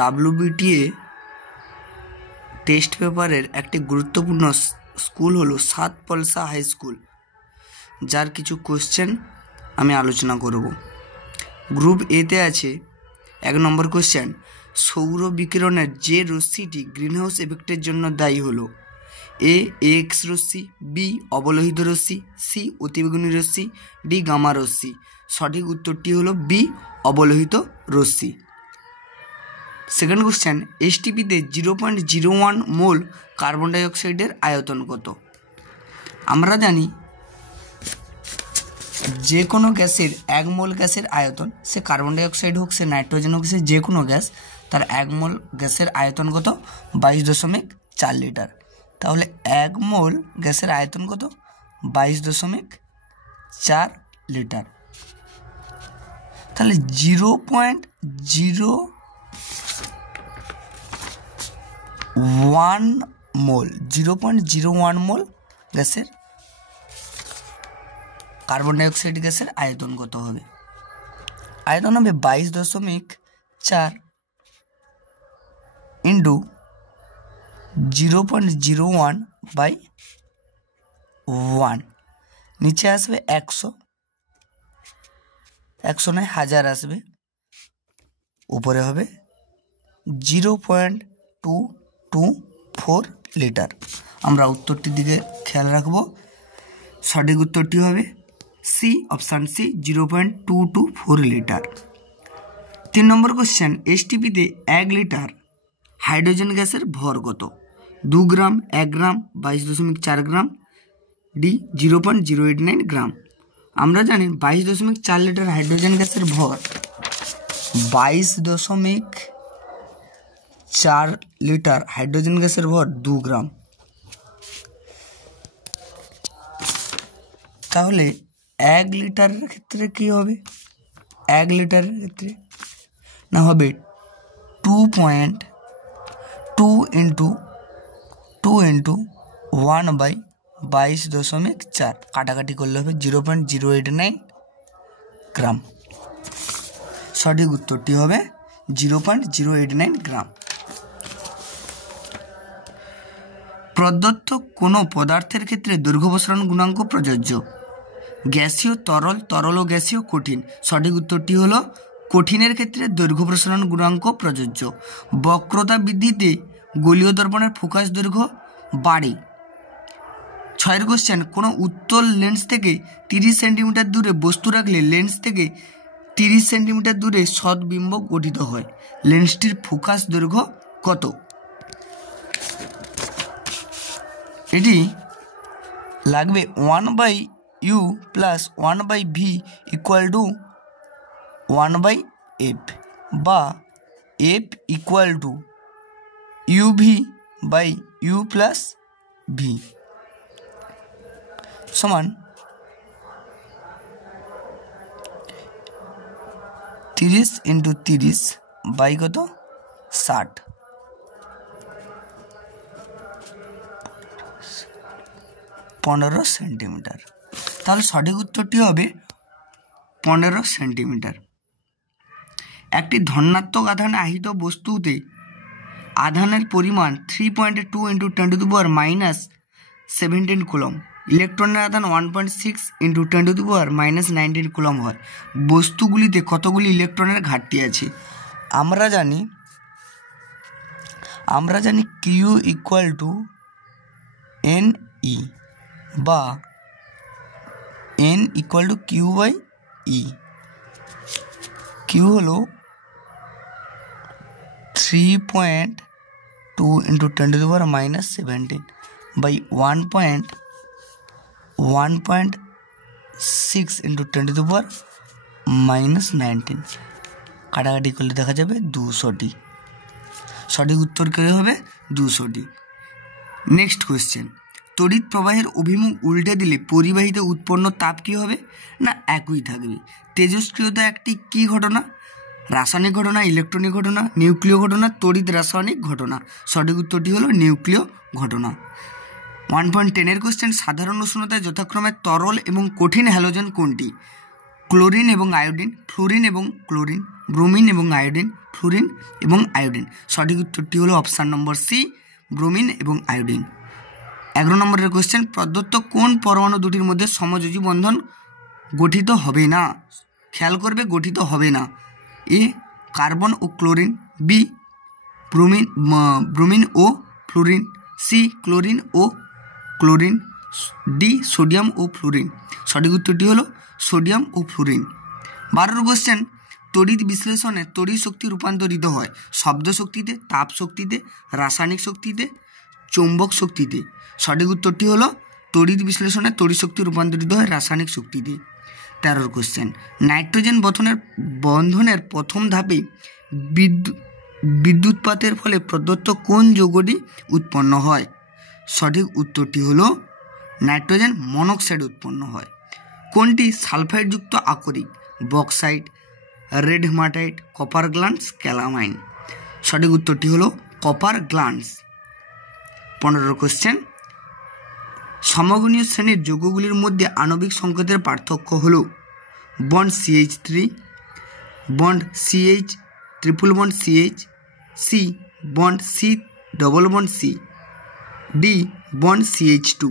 WBTA test পেপারের একটি গুরুত্বপূর্ণ স্কুল হলো সাত পলসা হাই স্কুল, যার কিছু কোশ্চেন আমি আলোচনা করব। গ্রুপ এতে আছে 1 নম্বর কোশ্চেন, সৌর বিকিরণের যে রশ্মিটি গ্রিনহাউস এফেক্টের জন্য দায়ী হলো? এ এক্স রশ্মি, বি অবলোহিত রশ্মি, সি অতিবেগুনি রশ্মি, ডি গামা রশ্মি। সঠিক উত্তরটি হলো বি অবলোহিত রশ্মি। সেকেন্ড কোশ্চেন, এসটিপিতে 0.01 মোল কার্বন ডাইঅক্সাইডের আয়তন কত? আমরা জানি যে কোনো গ্যাসের 1 মোল গ্যাসের আয়তন, সে কার্বন ডাইঅক্সাইড হোক, সে নাইট্রোজেন হোক, সে যে কোনো গ্যাস, তার 1 মোল গ্যাসের আয়তন কত? 22.4 লিটার। তাহলে 1 মোল গ্যাসের আয়তন কত? 22.4 লিটার। তাহলে 0.01 মোল গ্যাসের কার্বন ডাইঅক্সাইড গ্যাসের আয়তন কত হবে? আয়তন হবে 22.4 ইন্টু 0.01/1, নিচে আসবে 100 নয় 1000 আসবে, উপরে হবে 0.224 লিটার। আমরা উত্তরটির দিকে খেয়াল রাখব। সঠিক উত্তরটি হবে সি, অপশান সি, 0.224 লিটার। 3 নম্বর কোশ্চেন, এসটিপিতে 1 লিটার হাইড্রোজেন গ্যাসের ভর কত? 2 গ্রাম, 1 গ্রাম, 22.4 গ্রাম, ডি 0.089 গ্রাম। আমরা জানি 22.4 লিটার হাইড্রোজেন গ্যাসের ভর 22.4 লিটার হাইড্রোজেন গ্যাসের ভর 2 গ্রাম। তাহলে 1 লিটারের ক্ষেত্রে কি হবে? 1 লিটারের ক্ষেত্রে না হবে 2.2 ইন্টু 1/22.4, কাটাকাটি করলে হবে 0.089 গ্রাম। সঠিক উত্তরটি হবে 0.089 গ্রাম। প্রদত্ত কোনো পদার্থের ক্ষেত্রে দৈর্ঘ্য প্রসারণ গুণাঙ্ক প্রযোজ্য? গ্যাসীয়, তরল, তরল ও গ্যাসীয়, কঠিন। সঠিক উত্তরটি হলো কঠিনের ক্ষেত্রে দৈর্ঘ্য প্রসারণ গুণাঙ্ক প্রযোজ্য। বক্রতা বৃদ্ধিতে গোলীয় দর্পণের ফোকাস দৈর্ঘ্য বাড়ে। 6 কোশ্চেন, কোনো উত্তল লেন্স থেকে 30 সেন্টিমিটার দূরে বস্তু রাখলে লেন্স থেকে 30 সেন্টিমিটার দূরে সদ্বিম্ব গঠিত হয়। লেন্সটির ফোকাস দৈর্ঘ্য কত? এটি লাগবে 1/u plus 1/v equal to 1/f, বা f equal to uv/u plus v সমান 30 ইন্টু 30 বাই কত? 60। 15 সেন্টিমিটার। তাহলে সঠিক উত্তরটি হবে 15 সেন্টিমিটার। একটি ধনাত্মক আধানে আহিত বস্তুতে আধানের পরিমাণ 3.2 ইন্টু 10⁻⁻17 কুলম। ইলেকট্রনের আধান 1.6 ইন্টু 10⁻⁻19 কুলম হয়। বস্তুগুলিতে কতগুলি ইলেকট্রনের ঘাটতি আছে? আমরা জানি Q equal to N E, বা N equal to Q by E. Q হলো 3.2 ইন্টু 10⁻⁻17 বাই 1.6 ইন্টু 10⁻⁻19, কাটাকাটি করলে দেখা যাবে 200টি। সঠিক উত্তর কে হবে 200টি। নেক্সট কোয়েশ্চেন, তড়িৎ প্রবাহের অভিমুখ উল্টে দিলে পরিবাহিত উৎপন্ন তাপ কী হবে? না একই থাকবে। তেজস্ক্রিয়তা একটি কী ঘটনা? রাসায়নিক ঘটনা, ইলেকট্রনিক ঘটনা, নিউক্লিয় ঘটনা, তড়িৎ রাসায়নিক ঘটনা। সঠিক উত্তরটি হলো নিউক্লিয় ঘটনা। 1.10 কোশ্চেন, সাধারণ উষ্ণতায় যথাক্রমে তরল এবং কঠিন হ্যালোজেন কোনটি? ক্লোরিন এবং আয়োডিন, ফ্লুরিন এবং ক্লোরিন, ব্রোমিন এবং আয়োডিন, ফ্লুরিন এবং আয়োডিন। সঠিক উত্তরটি হলো অপশান নম্বর সি, ব্রোমিন এবং আয়োডিন। 11 নম্বরের কোয়েশ্চেন, প্রদত্ত কোন পরমাণু দুটির মধ্যে সমযোজী বন্ধন গঠিত হবে না? খেয়াল করবে, গঠিত হবে না। এ কার্বন ও ক্লোরিন, বি ব্রোমিন ও ফ্লুরিন, সি ক্লোরিন ও ক্লোরিন, ডি সোডিয়াম ও ফ্লুরিন। সঠিক উত্তরটি হলো সোডিয়াম ও ফ্লুরিন। 12 কোয়েশ্চেন, তড়িৎ বিশ্লেষণে তড়িৎ শক্তি রূপান্তরিত হয় শব্দ শক্তিতে, তাপ শক্তিতে, রাসায়নিক শক্তিতে, চৌম্বক শক্তিতে। সঠিক উত্তরটি হলো তড়িৎ বিশ্লেষণে তড়িৎ শক্তি রূপান্তরিত হয় রাসায়নিক শক্তিতে। 13 কোয়েশ্চেন, নাইট্রোজেন বন্ধনের প্রথম ধাপে বিদ্যুৎপাতের ফলে প্রদত্ত কোন যৌগটি উৎপন্ন হয়? সঠিক উত্তরটি হলো নাইট্রোজেন মনোক্সাইড উৎপন্ন হয়। কোনটি সালফাইডযুক্ত আকরিক? Bauxite, red hematite, copper glance, calamine. সঠিক উত্তরটি হলো কপার গ্ল্যান্স। 15 কোয়েশ্চেন, সমগণীয় শ্রেণীর যৌগগুলির মধ্যে আণবিক সংকেতের পার্থক্য হল bond CH3, bond CH, triple bond CH, C bond C double bond C, D bond CH2।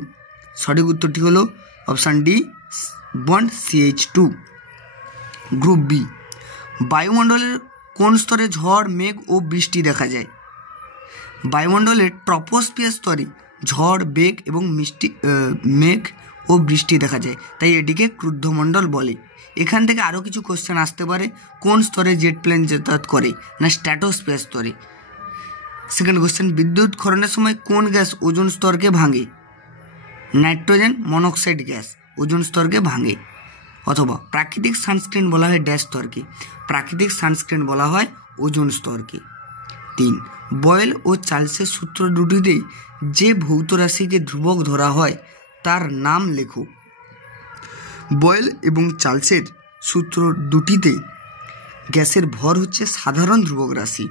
সঠিক উত্তরটি হলো option D, bond CH2। Group B, বায়ুমণ্ডলের কোন স্তরে ঝড়, মেঘ ও বৃষ্টি দেখা যায়? বায়ুমণ্ডলের ট্রপোস্ফিয়ার স্তরে ঝড়, বেগ এবং মেঘ ও বৃষ্টি দেখা যায়, তাই এটিকে ক্রুদ্ধমণ্ডল বলে। এখান থেকে আরও কিছু কোশ্চেন আসতে পারে। কোন স্তরে জেট প্লেন যাতায়াত করে? না স্ট্র্যাটোস্ফিয়ার স্তরে। সেকেন্ড কোশ্চেন, বিদ্যুৎ ক্ষরণের সময় কোন গ্যাস ওজোন স্তরকে ভাঙে? নাইট্রোজেন মনোক্সাইড গ্যাস ওজোন স্তরকে ভাঙে। অথবা প্রাকৃতিক সানস্ক্রিন বলা হয় ড্যাশ স্তরকে? প্রাকৃতিক সানস্ক্রিন বলা হয় ওজোন স্তরকে। 3, বয়েল ও চার্লসের সূত্র দুটিতে যে ভৌত রাশিকে ধ্রুবক ধরা হয় তার নাম লেখো। বয়েল এবং চার্লসের সূত্র দুটিতে গ্যাসের ভর হচ্ছে সাধারণ ধ্রুবক রাশি।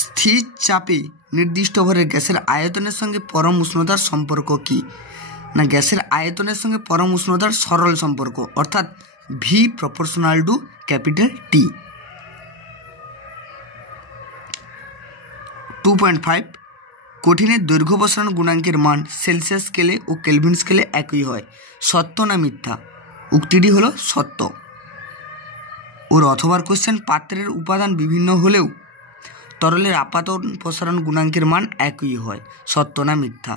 স্থির চাপে নির্দিষ্ট ভরের গ্যাসের আয়তনের সঙ্গে পরম উষ্ণতার সম্পর্ক কি? না গ্যাসের আয়তনের সঙ্গে পরম উষ্ণতার সরল সম্পর্ক, অর্থাৎ V proportional to capital T. 2.5, কঠিনের দৈর্ঘ্য প্রসারণ গুণাঙ্কের মান সেলসিয়াস স্কেলে ও কেলভিন স্কেলে একই হয়, সত্য না মিথ্যা? উক্তিটি হলো সত্য। ওর অথবার কোশ্চেন, পাত্রের উপাদান বিভিন্ন হলেও তরলের আপাতন প্রসারণ গুণাঙ্কের মান একই হয়, সত্য না মিথ্যা?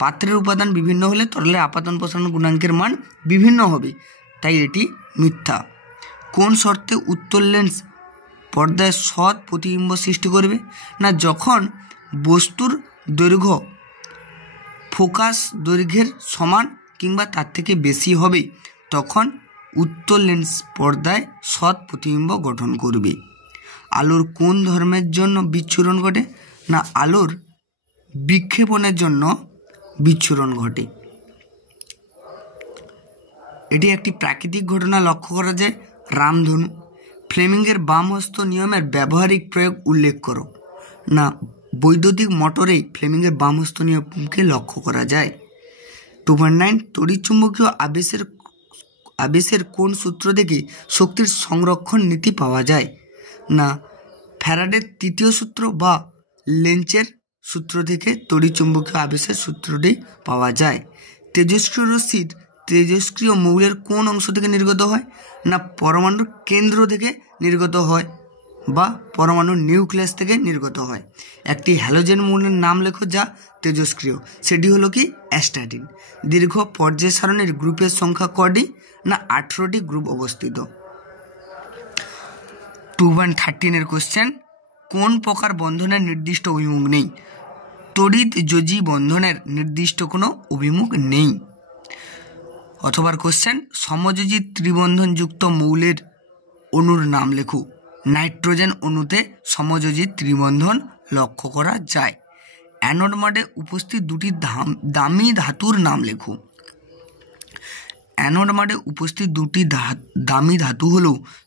পাত্রের উপাদান বিভিন্ন হলে তরলের আপাতন প্রসারণ গুণাঙ্কের মান বিভিন্ন হবে, তাই এটি মিথ্যা। কোন শর্তে উত্তল লেন্স পর্দায় সৎ প্রতিবিম্ব সৃষ্টি করবে? না যখন বস্তুর দৈর্ঘ্য ফোকাস দৈর্ঘ্যের সমান কিংবা তার থেকে বেশি হবে তখন উত্তল লেন্স পর্দায় সৎ প্রতিবিম্ব গঠন করবে। আলোর কোন ধর্মের জন্য বিচ্ছুরণ ঘটে? না আলোর বিক্ষেপণের জন্য বিচ্ছুরণ ঘটে। এটি একটি প্রাকৃতিক ঘটনা লক্ষ্য করা যায়। রামধনু। ফ্লেমিংয়ের বামহস্ত নিয়মের ব্যবহারিক প্রয়োগ উল্লেখ করো। না বৈদ্যুতিক মোটরে ফ্লেমিংয়ের বামহস্ত নিয়মকে লক্ষ্য করা যায়। 2.9, তড়িৎচুম্বকীয় আবেশের কোন সূত্র থেকে শক্তির সংরক্ষণ নীতি পাওয়া যায়? না ফ্যারাডের তৃতীয় সূত্র বা লেন্সের সূত্র থেকে তড়িৎচুম্বকীয় আবেশের সূত্রটি পাওয়া যায়। তেজস্ক্রিয় রশ্মির তেজস্ক্রিয় মৌলের কোন অংশ থেকে নির্গত হয়? না পরমাণুর কেন্দ্র থেকে নির্গত হয় বা পরমাণুর নিউক্লিয়াস থেকে নির্গত হয়। একটি হ্যালোজেন মৌলের নাম লেখো যা তেজস্ক্রিয়, সেটি হলো কি অ্যাস্টাটিন। দীর্ঘ পর্যায় সারণীর গ্রুপের সংখ্যা কটি? না 18টি গ্রুপ অবস্থিত। 2.13 কোশ্চেন, কোন প্রকার বন্ধনের নির্দিষ্ট অভিমুখ নেই? তড়িৎ যোজী বন্ধনের নির্দিষ্ট কোনো অভিমুখ নেই। অথবা কোশ্চেন, সমযোজী ত্রিবন্ধনযুক্ত মৌলের অণুর নাম লেখো। নাইট্রোজেন অণুতে সমযোজী ত্রিবন্ধন লক্ষ্য করা যায়। অ্যানোড মাডে উপস্থিত দুটি দামি ধাতুর নাম লেখো। অ্যানোড মাডে উপস্থিত দুটি দামি ধাতু হল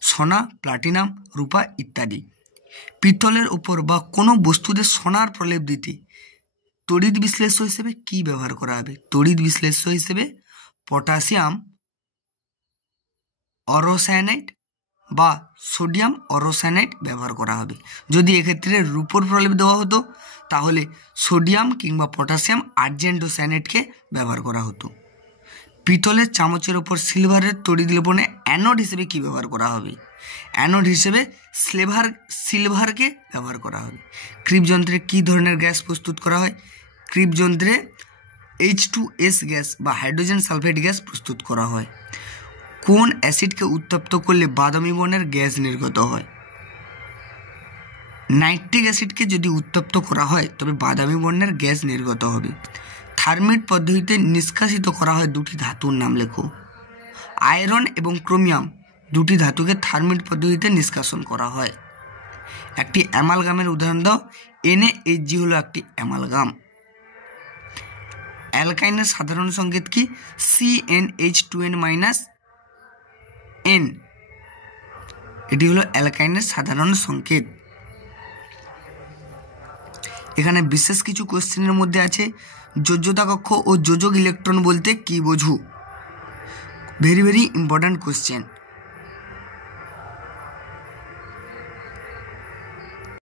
সোনা, প্লাটিনাম, রূপা ইত্যাদি। পিতলের ওপর বা কোনো বস্তুতে সোনার প্রলেপ দিতে তড়িৎ বিশ্লেষ্য হিসেবে কি ব্যবহার করা হবে? তড়িৎ বিশ্লেষ্য হিসেবে পটাশিয়াম অরোসায়ানাইড বা সোডিয়াম অরোসায়ানাইড ব্যবহার করা হবে। যদি এক্ষেত্রে রূপোর প্রলেপ দেওয়া হতো তাহলে সোডিয়াম কিংবা পটাশিয়াম আর্জেন্টোসায়ানাইডকে ব্যবহার করা হতো। পিতলের চামচের ওপর সিলভারের তড়িৎ লেপনে অ্যানোড হিসেবে কী ব্যবহার করা হবে? অ্যানোড হিসেবে সিলভারকে ব্যবহার করা হবে। ক্রিপ যন্ত্রে কী ধরনের গ্যাস প্রস্তুত করা হয়? ক্রিপ যন্ত্রে H2S গ্যাস বা হাইড্রোজেন সালফাইড গ্যাস প্রস্তুত করা হয়। কোন অ্যাসিডকে উত্তপ্ত করলে বাদামি বর্ণের গ্যাস নির্গত হয়? নাইট্রিক অ্যাসিডকে যদি উত্তপ্ত করা হয় তবে বাদামি বর্ণের গ্যাস নির্গত হবে। থার্মিট পদ্ধতিতে নিষ্কাশিত করা হয় দুটি ধাতুর নাম লেখো। আয়রন এবং ক্রোমিয়াম দুটি ধাতুকে থার্মিট পদ্ধতিতে নিষ্কাশন করা হয়। একটি অ্যামালগামের উদাহরণ দাও। NaHG হলো একটি অ্যামালগাম। অ্যালকাইনের সাধারণ সংকেত কি? CnH2n-n, এটি হলো অ্যালকাইনের সাধারণ সংকেত। এখানে বিশেষ কিছু কোশ্চেনের মধ্যে আছে যোজ্যতা কক্ষ ও যোজক ইলেকট্রন বলতে কি বোঝো? Very very important question.